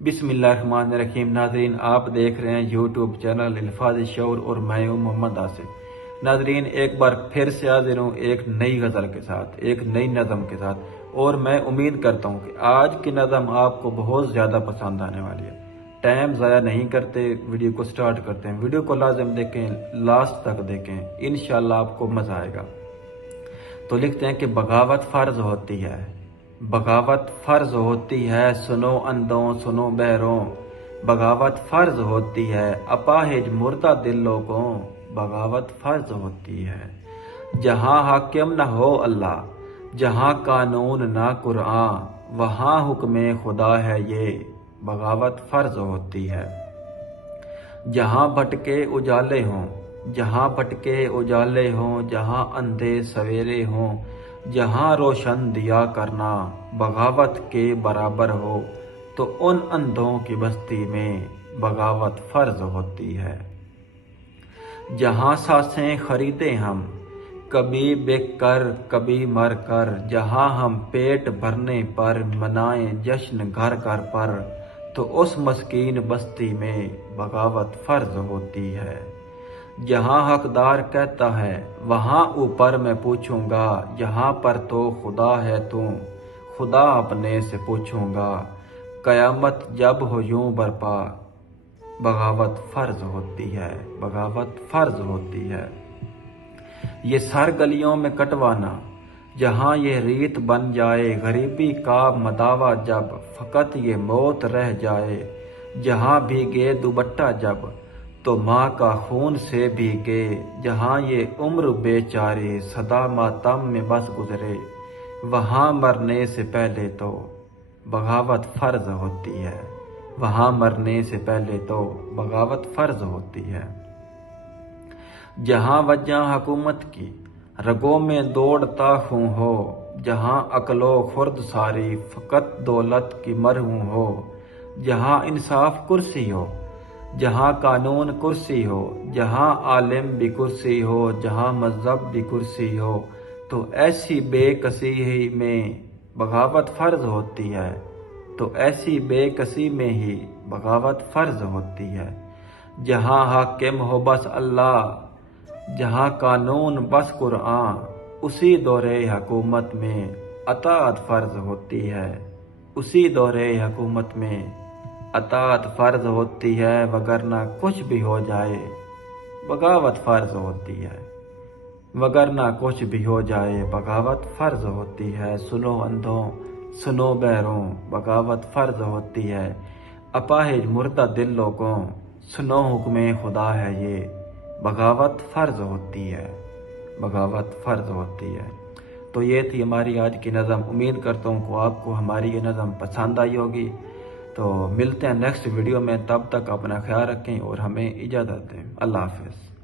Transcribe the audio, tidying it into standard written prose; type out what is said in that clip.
बिस्मिल्लाहिर्रहमानिर्रहीम। नाजरीन, आप देख रहे हैं यूट्यूब चैनल अल्फाज शऊर और मैं हूं मोहम्मद आसिफ। नाजरीन, एक बार फिर से हाजिर हूं एक नई गज़ल के साथ, एक नई नज़म के साथ, और मैं उम्मीद करता हूं कि आज की नज़म आपको बहुत ज़्यादा पसंद आने वाली है। टाइम ज़ाया नहीं करते, वीडियो को स्टार्ट करते हैं। वीडियो को लाजिम देखें, लास्ट तक देखें, इंशाल्लाह आपको मज़ा आएगा। तो लिखते हैं कि बगावत फ़र्ज होती है, बगावत फर्ज होती है, सुनो अंधों सुनो बहरों। बगावत फर्ज होती है, अपाहिज मुर्दा दिलों को। बगावत फर्ज होती है। जहाँ हाकिम न हो अल्लाह, जहाँ कानून ना कुरान, वहाँ हुक्मे खुदा है ये। बगावत फर्ज होती है। जहाँ भटके उजाले हों, जहाँ भटके उजाले हों, जहाँ अंधे सवेरे हों, जहाँ रोशन दिया करना बगावत के बराबर हो, तो उन अंधों की बस्ती में बगावत फर्ज होती है। जहाँ सांसें खरीदे हम, कभी बिक कर कभी मर कर, जहाँ हम पेट भरने पर मनाएं जश्न घर घर पर, तो उस मस्कीन बस्ती में बगावत फर्ज होती है। जहाँ हकदार कहता है वहाँ ऊपर मैं पूछूंगा, यहाँ पर तो खुदा है तू, खुदा अपने से पूछूंगा। कयामत जब हो यूं बरपा, बगावत फर्ज होती है, बगावत फर्ज होती है। ये सर गलियों में कटवाना, जहाँ ये रीत बन जाए, गरीबी का मदावा जब फकत ये मौत रह जाए। जहाँ भीगे दुबट्टा जब, तो माँ का खून से भीगे, जहाँ ये उम्र बेचारे सदा मातम में बस गुजरे, वहाँ मरने से पहले तो बगावत फर्ज होती है, वहाँ मरने से पहले तो बगावत फर्ज होती है। जहाँ वजह हुकूमत की रगों में दौड़ता हूँ हो, जहाँ अक्लो खुर्द सारी फकत दौलत की मरहूँ हो। जहाँ इंसाफ कुर्सी हो, जहाँ कानून कुर्सी हो, जहाँ आलिम भी कुर्सी हो, जहाँ मजहब भी कुर्सी हो, तो ऐसी बेकसी ही में बगावत फर्ज होती है, तो ऐसी बेकसी में ही बगावत फर्ज होती है। जहाँ हाकिम हो बस अल्लाह, जहाँ कानून बस कुरान, उसी दौरे हुकूमत में अताअत फर्ज होती है, उसी दौरे हुकूमत में अताअत फर्ज होती है। वगरना कुछ भी हो जाए बगावत फर्ज होती है, वगरना कुछ भी हो जाए बगावत फर्ज होती है। सुनो अंधों सुनो बहरों, बगावत फर्ज होती है। अपाहिज मुर्दा दिलों को, सुनो हुक्मे खुदा है ये। बगावत फर्ज होती है, बगावत फर्ज होती है। तो ये थी हमारी आज की नज़म। उम्मीद करता हूँ कि आपको हमारी ये नज़म पसंद आई होगी। तो मिलते हैं नेक्स्ट वीडियो में, तब तक अपना ख्याल रखें और हमें इजाज़त दें। अल्लाह हाफ़िज़।